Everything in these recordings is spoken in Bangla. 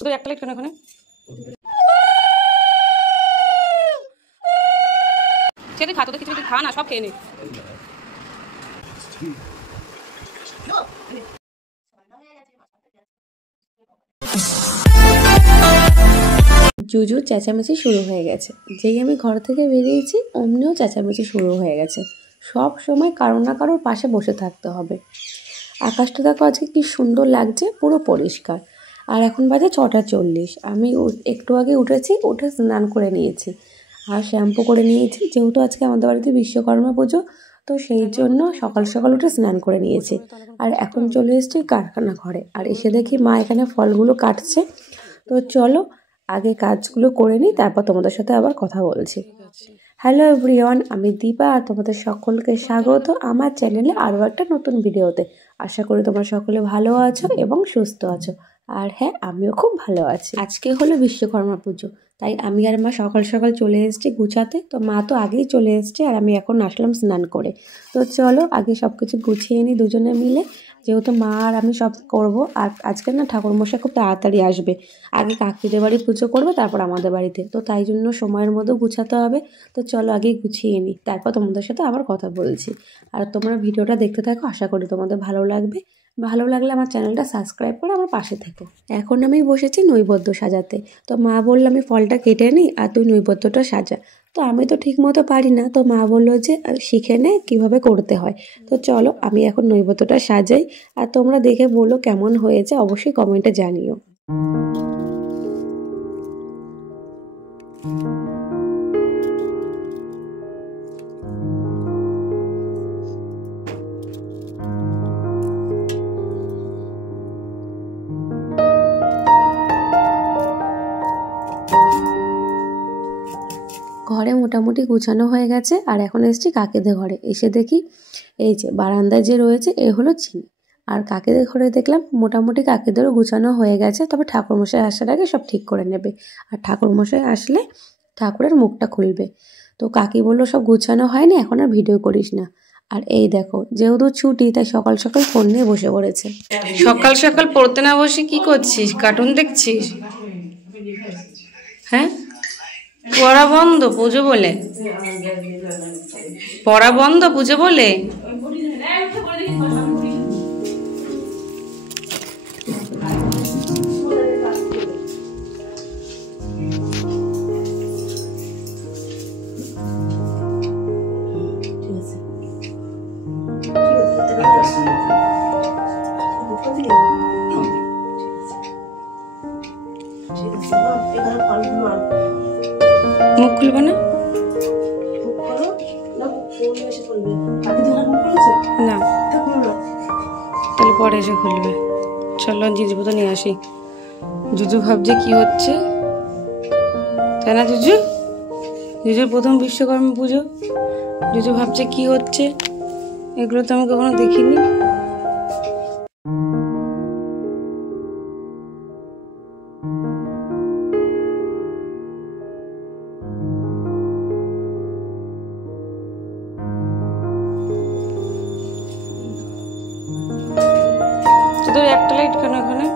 শুধু একটা লাইট কেন ওখানে? খেতে খা, তোদের কিছু খা না, সব খেয়ে নে। জুজুর চেঁচামেচি শুরু হয়ে গেছে। যেই আমি ঘর থেকে বেরিয়েছি অমনিও চেঁচামেচি শুরু হয়ে গেছে। সব সময় কারো না কারোর পাশে বসে থাকতে হবে। আকাশটা দেখো আজকে কি সুন্দর লাগছে, পুরো পরিষ্কার। আর এখন বাজে 6:40। আমি একটু আগে উঠে স্নান করে নিয়েছি আর শ্যাম্পু করে নিয়েছি। যেহেতু আজকে আমাদের বাড়িতে বিশ্বকর্মা পুজো, তো সেই জন্য সকাল সকাল উঠে স্নান করে নিয়েছি। আর এখন চলে এসেছি কারখানা ঘরে। আর এসে দেখি মা এখানে ফলগুলো কাটছে। তো চলো আগে কাজগুলো করে নিই, তারপর তোমাদের সাথে আবার কথা বলছি। হ্যালো এভরিওয়ান, আমি দীপা আর তোমাদের সকলকে স্বাগত আমার চ্যানেলে আরও একটা নতুন ভিডিওতে। আশা করি তোমরা সকলে ভালো আছো এবং সুস্থ আছো। আর হ্যাঁ, আমিও খুব ভালো আছি। আজকে হলো বিশ্বকর্মা পুজো, তাই আমি আর মা সকাল সকাল চলে এসেছি গুছাতে। তো মা তো আগেই চলে এসছে আর আমি এখন আসলাম স্নান করে। তো চলো আগে সব কিছু গুছিয়ে নিই দুজনে মিলে, যেহেতু মা আর আমি সব করব। আর আজকে না ঠাকুরমশাই খুব তাড়াতাড়ি আসবে। আগে কাকিদের বাড়ি পুজো করবে, তারপর আমাদের বাড়িতে। তো তাই জন্য সময়ের মধ্যে গুছাতে হবে। তো চলো আগে গুছিয়ে নিই, তারপর তোমাদের সাথে আবার কথা বলছি। আর তোমরা ভিডিওটা দেখতে থাকো, আশা করি তোমাদের ভালো লাগবে। ভালো লাগলে আমার চ্যানেলটা সাবস্ক্রাইব করে আমার পাশে থেকো। এখন আমি বসেছি নৈবেদ্য সাজাতে। তো মা বললো আমি ফলটা কেটে নিই আর তুই নৈবেদ্যটা সাজা। তো আমি তো ঠিক মতো পারি না, তো মা বললো যে শিখে নে কীভাবে করতে হয়। তো চলো আমি এখন নৈবেদ্যটা সাজাই। আর তোমরা দেখে বলো কেমন হয়েছে, অবশ্যই কমেন্টে জানিও। ঘরে মোটামুটি গুছানো হয়ে গেছে। আর এখন এসেছি কাকিদের ঘরে। এসে দেখি এই যে বারান্দায় যে রয়েছে এ হলো চিনি। আর কাকিদের ঘরে দেখলাম মোটামুটি কাকিদেরও গুছানো হয়ে গেছে, তবে ঠাকুরমশাই আসার আগে সব ঠিক করে নেবে। আর ঠাকুরমশাই আসলে ঠাকুরের মুখটা খুলবে। তো কাকি বললো সব গুছানো হয়নি, এখন আর ভিডিও করিস না। আর এই দেখো, যেহেতু ছুটি তাই সকাল সকাল ফোন নিয়ে বসে পড়েছে। সকাল সকাল পড়তে না বসে কি করছিস? কার্টুন দেখছিস? হ্যাঁ, পড়া বন্ধ পুজো বলে? পড়া বন্ধ পুজো বলে? মুখ খুলবো না? না, তাহলে পরে এসে খুলবে। চলো জিনিসপত্র নিয়ে আসি। জুজু ভাবছে কি হচ্ছে, তাই না জুজু? জুজুর প্রথম বিশ্বকর্মা পুজো, জুজু ভাবছে কি হচ্ছে। এগুলো তো আমি কখনো দেখিনি। তোদের একটা লাইট কেন এখানে?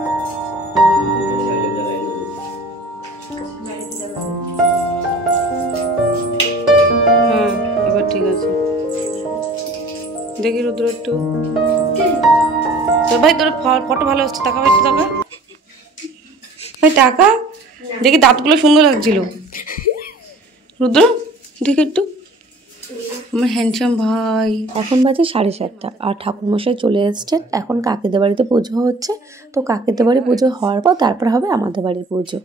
হ্যাঁ, এবার ঠিক আছে। দেখি রুদ্র একটু। তোর ভাই তোর ফটো ভালো হচ্ছে, টাকা একটু টাকা ভাই, টাকা দেখি দাঁতগুলো সুন্দর লাগছিল। রুদ্র দেখি একটু, আমার হ্যান্ডসাম ভাই। এখন বাজে 7:30 আর ঠাকুরমশাই চলে এসছেন। এখন কাকিদের বাড়িতে পুজো হচ্ছে। তো কাকিদের বাড়ি পুজো হওয়ার পর তারপর হবে আমাদের বাড়ির পুজো।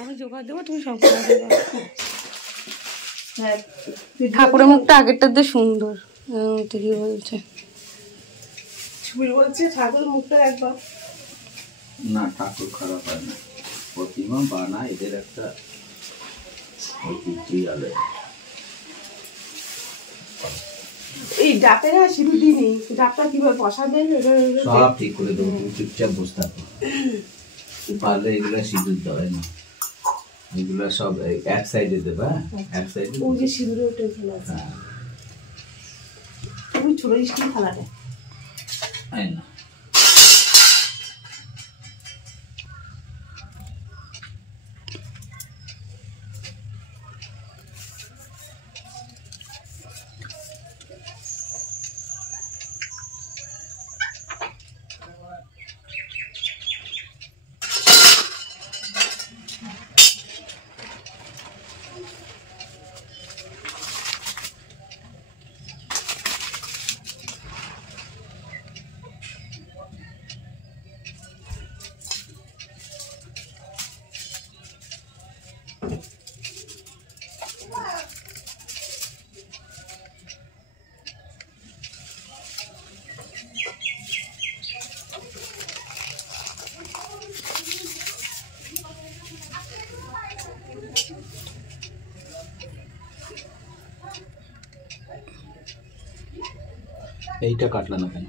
আমি জোগাড় দেবো, তুমি সব করে দেবো। ঠাকুরের মুখটা আগেরটার দিয়ে সুন্দর। ঠিকই বলছে। বলছে ঠাকুর মুখটা একবার না, ঠাকুর খারাপ হয় না, প্রতিমা বানা এদের একটা ঐতিহ্যই আলাদা। এই ডাপেরা সিঁদুর দিনি, ডাপটা কিভাবে বসাবে সব ঠিক করে দেবো, তুমি চুপচাপ বসে থাকো। পারলে এগুলো সিঁদুর দেয় না। এগুলো সব এক সাইডে দেবা, এক সাইডে। ওই যে সিঁদুরে ওটা ফেলা আছে। তুমি ছোট স্টিল থালাটা এই না এইটা কাটলা না কেন?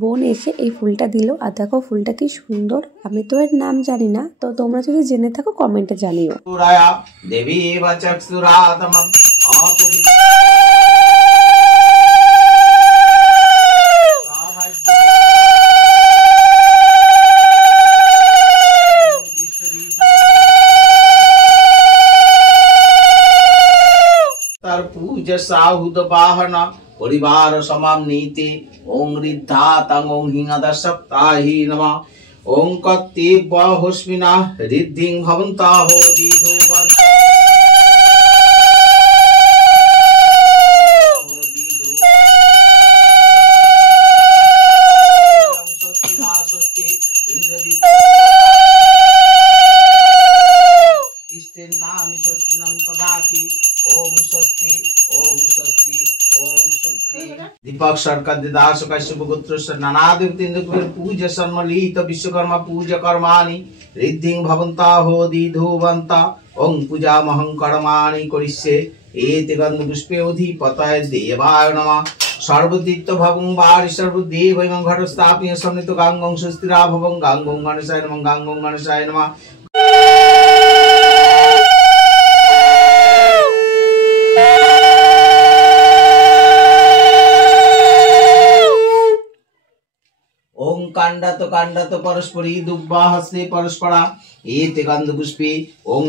বোন এসে এই ফুলটা দিল, আর দেখো ফুলটা কি সুন্দর। আমি তো এর নাম জানি না, তো তোমরা যদি জেনে থাকো কমেন্টে জানিও। দেবী চক্ষুরাতমম তার পূজা সাহুদ বাহনা পরিবার সমাম নীতি ওং ঋদ্ধা তং ওং হিঙাদা সপ্তাহি নমঃ ওং কত্তি বহস্মিনা ঋদ্ধিং ভবন্তাহ দিধুবন্ত दीपक सरकार दास कश्यप गोत्र नानादिवृंद पूज्य सम्मलित विश्वकर्मा पूजा कर्माणि रिद्धिं भवन्ताहो दिधुवन्ता ओं पूजामहं कर्माणि करिष्ये एते गन्धपुष्पे अधिपतये देवाय नमः सर्वतीर्थ भवं वारि सर्वदेवं घटस्थाप्य सन्नित गांगं सुस्थिरा भवं गांगं गणेशाय नमः गांगं गणेशाय नमः कांडत परस्परी दुब्बा हस्ते परस्परा एते गंधपुष्पे ओं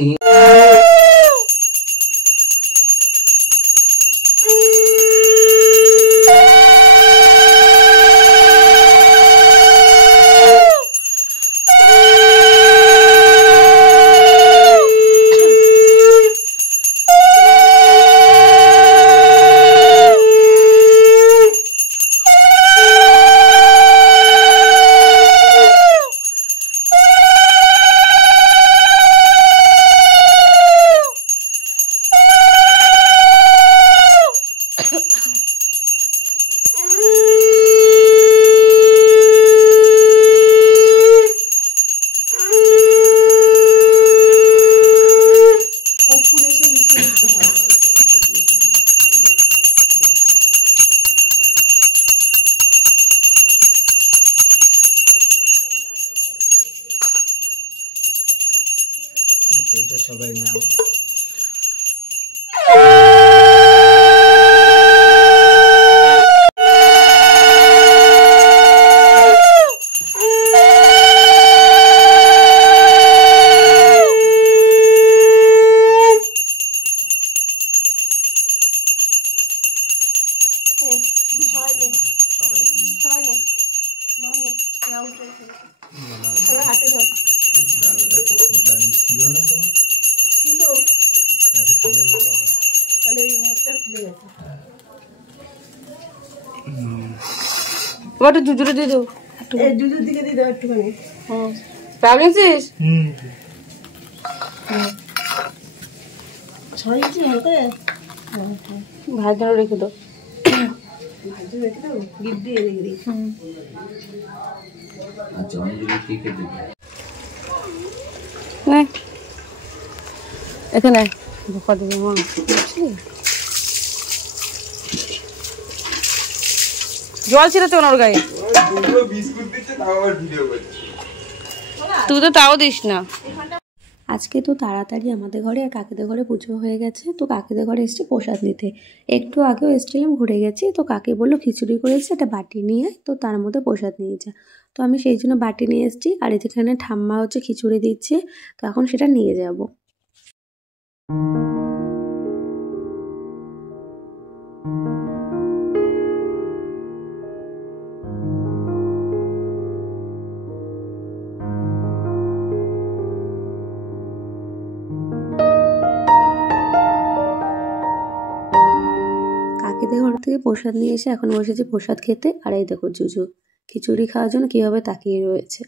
সবাই নাও এবার একটু জুজুরে দিয়ে দেবো, জুজুর দিকে দিয়ে দাও একটুখানি। হুম পাবলিছিস ছড়িয়েছি হালকা, ভাজনা রেখে দাও। ভাজে রেখে দাও, গিট দিয়ে রেখে দিই। আচ্ছা অঞ্জলি কি খেতে নে এখানে বোকা দিবি মা, বুঝলি? জল ছিটাতে ওনার গায়ে, তুই তো তাও দিস না। আজকে তো তাড়াতাড়ি আমাদের ঘরে আর কাকিদের ঘরে পুজো হয়ে গেছে, তো কাকিদের ঘরে এসেছি প্রসাদ নিতে। একটু আগেও এসেছিলাম, ঘুরে গেছি, তো কাকি বললো খিচুড়ি করেছে একটা বাটি নিয়ে আয়, তো তার মধ্যে প্রসাদ নিয়ে যা। তো আমি সেই জন্য বাটি নিয়ে এসেছি, আর যেখানে ঠাম্মা হচ্ছে খিচুড়ি দিচ্ছে, তো এখন সেটা নিয়ে যাব। কাকিদের ঘর থেকে প্রসাদ নিয়ে এসে এখন বসেছি প্রসাদ খেতে, আর এই দেখো জুজু খিচুড়ি খাওয়ার জন্য কিভাবে তাকিয়ে রয়েছে।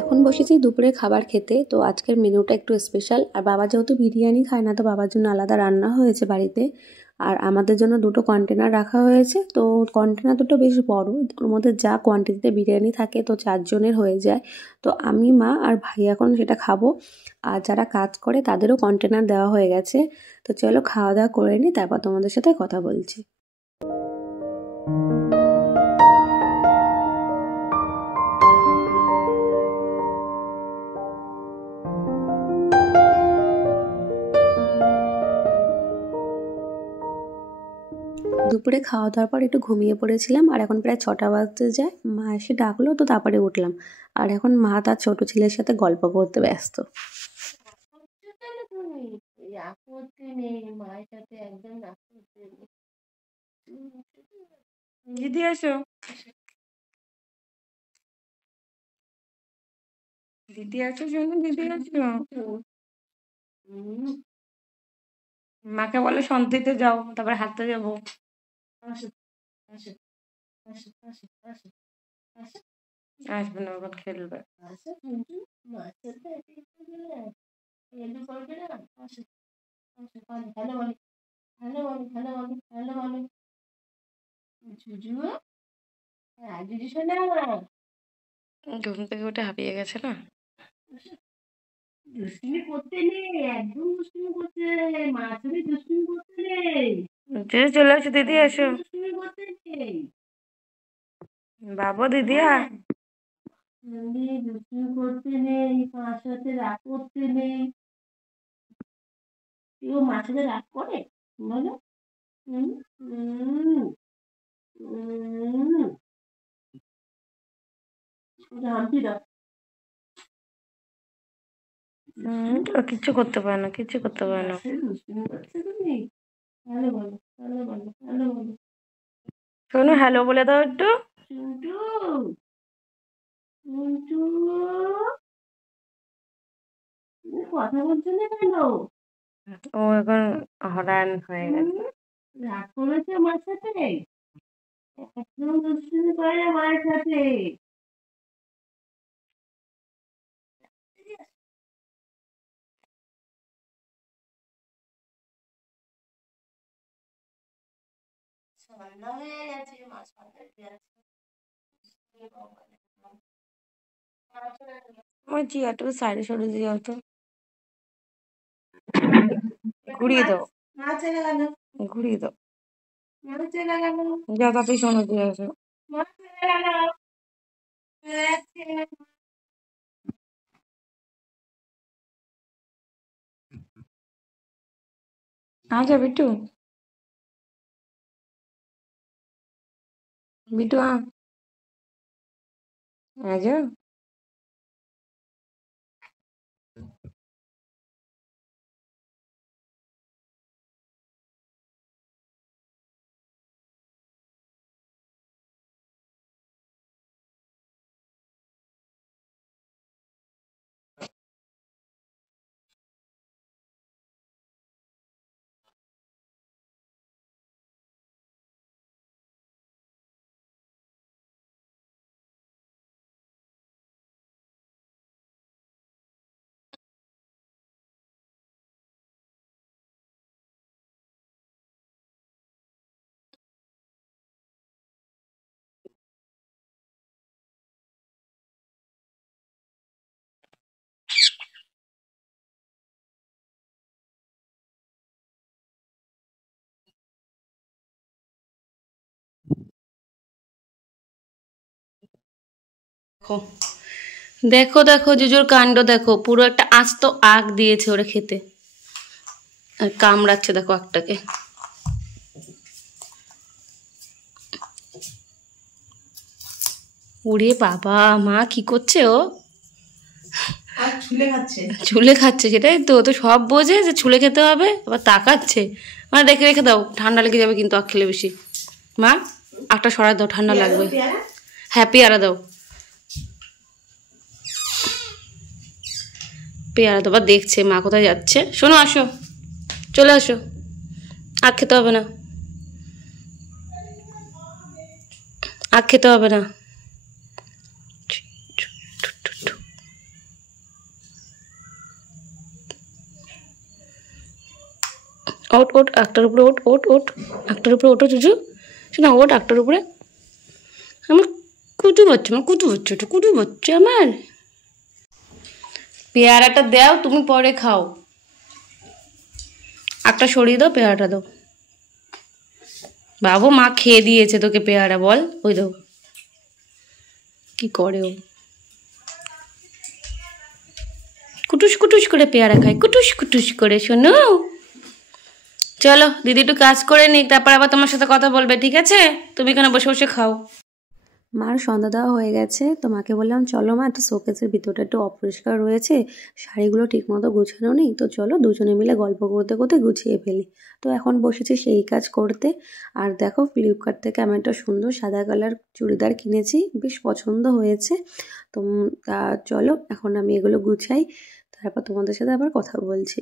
এখন বসেছি দুপুরে খাবার খেতে, তো আজকের মেনুটা একটু স্পেশাল। আর বাবা যেহেতু বিরিয়ানি খায় না, তো বাবার জন্য আলাদা রান্না হয়েছে বাড়িতে, আর আমাদের জন্য দুটো কন্টেনার রাখা হয়েছে। তো কন্টেনার দুটো বেশ বড়, ওর মধ্যে যা কোয়ান্টিটিতে বিরিয়ানি থাকে তো 4 জনের হয়ে যায়। তো আমি, মা আর ভাই এখন সেটা খাবো, আর যারা কাজ করে তাদেরও কন্টেনার দেওয়া হয়ে গেছে। তো চলো খাওয়া দাওয়া করে নিই, তারপর তোমাদের সাথে কথা বলছি। দুপুরে খাওয়া দাওয়ার পর একটু ঘুমিয়ে পড়েছিলাম, আর এখন প্রায় 6টা বাজতে যায়। মা এসে ডাকলো, তো তারপরে উঠলাম, আর এখন মা তার ছোট ছেলের সাথে গল্প করতে ব্যস্ত। দিদি আসো, দিদি আসো, শোনো দিদি আসো। মাকে বলে শান্তিতে যাও, তারপরে হাঁটতে যাবো। আসবে না, ওখানে খেলবে। ঘুম থেকে উঠে হাঁপিয়ে গেছে না? দুষ্টুমি করতে নেই, একদম দুষ্টুমি করতে নেই, মার সাথে দুষ্টুমি করতে নেই, দিদি চলে আসো, দিদি আসো, দুষ্টুমি করতে নেই। বাবু দিদি দুষ্টুমি করতে নেই, মার সাথে রাগ করতে নেই। কেউ মার সাথে রাগ করে বলো? হুম হুম হুম, হাম্পি দাও। ও কিচ্ছু করতে পারে না, কিচ্ছু করতে পারে না। দুষ্টুমি করছে তুমি, হ্যালো বলো, হ্যালো বলো, হ্যালো বলো। শোনো হ্যালো বলে দাও একটু। চুন্টু, চুন্টু, তুমি কথা বলছো না কেন? ও এখন হরান হয়ে গেছে। রাগ করেছে আমার সাথে, একদম দুষ্টুমি করে আমার সাথে। সন্ধ্যা হয়ে গেছে, মাছ ভাজাতে আছে। ওই চেয়ারটুকু সাইডে সরে দিয়ে যাও তো, ঘুরিয়ে দাও, মাছ এনে গেল, ঘুরিয়ে দাও, মাছ এনে গেল, যাও তাড়াতাড়ি শোনো দিয়ে আসো। মাছ এনে গেল। আচ্ছা বিট্টু, বিট্টু আজা দেখো দেখো জুজুর কাণ্ড দেখো, পুরো একটা আস্ত আগ দিয়েছে ওরা খেতে, আর কামড়াচ্ছে দেখো একটাকে। ওরে বাবা, মা কি করছে ও? ছুলে খাচ্ছে, সেটাই তো, তো সব বোঝে যে ছুলে খেতে হবে, আবার তাকাচ্ছে। মানে রেখে রেখে দাও, ঠান্ডা লেগে যাবে কিন্তু আখ খেলে বেশি। মা একটা সরা দাও, ঠান্ডা লাগবে। হ্যাঁ পেয়ারা দাও, পেয়ারা তো আবার দেখছে মা কোথায় যাচ্ছে। শোনো, আসো, চলে আসো, আখ খেতে হবে না, আখ খেতে হবে না। ওট ওট, একটার উপরে ওট ওট ওট, একটার উপরে ওটো চুচু, শোনা ওট একটার উপরে। আমার কুটু বাচ্চা, আমার কুটু বাচ্চা, ওটা কুটু বাচ্চা আমার। পেয়ারাটা দাও, তুমি পরে খাও, একটা সরিয়ে দাও, পেয়ারাটা দাও। বাবু মা খেয়ে দিয়েছে তোকে পেয়ারা, বল, ওই দাও কি করে ও, কুটুস কুটুস করে পেয়ারা খায়, কুটুস কুটুস করে। শোনো, চলো দিদি একটু কাজ করে নিক, তারপর আবার তোমার সাথে কথা বলবে, ঠিক আছে? তুমি এখানে বসে বসে খাও। মার সন্ধ্যা দেওয়া হয়ে গেছে, তো মাকে বললাম চলো মা, একটু শোকেসের ভিতরটা একটু অপরিষ্কার রয়েছে, শাড়িগুলো ঠিকমতো গুছানো নেই, তো চলো দুজনে মিলে গল্প করতে করতে গুছিয়ে ফেলি। তো এখন বসেছি সেই কাজ করতে। আর দেখো ফ্লিপকার্ট থেকে আমি একটা সুন্দর সাদা কালার চুড়িদার কিনেছি, বেশ পছন্দ হয়েছে। তো তা চলো এখন আমি এগুলো গুছাই, তারপর তোমাদের সাথে আবার কথা বলছি।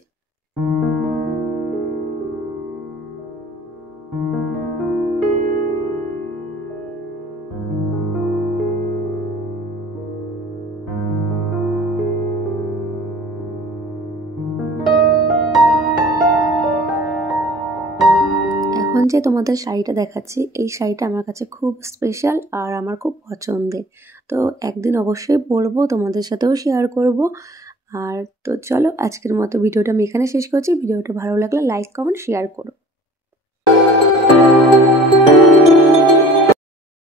এখন যে তোমাদের শাড়িটা দেখাচ্ছি, এই শাড়িটা আমার কাছে খুব স্পেশাল আর আমার খুব পছন্দের, তো একদিন অবশ্যই পরবো, তোমাদের সাথেও শেয়ার করব। আর তো চলো আজকের মতো ভিডিওটা আমি এখানে শেষ করছি। ভিডিওটা ভালো লাগলে লাইক কমেন্ট শেয়ার করো।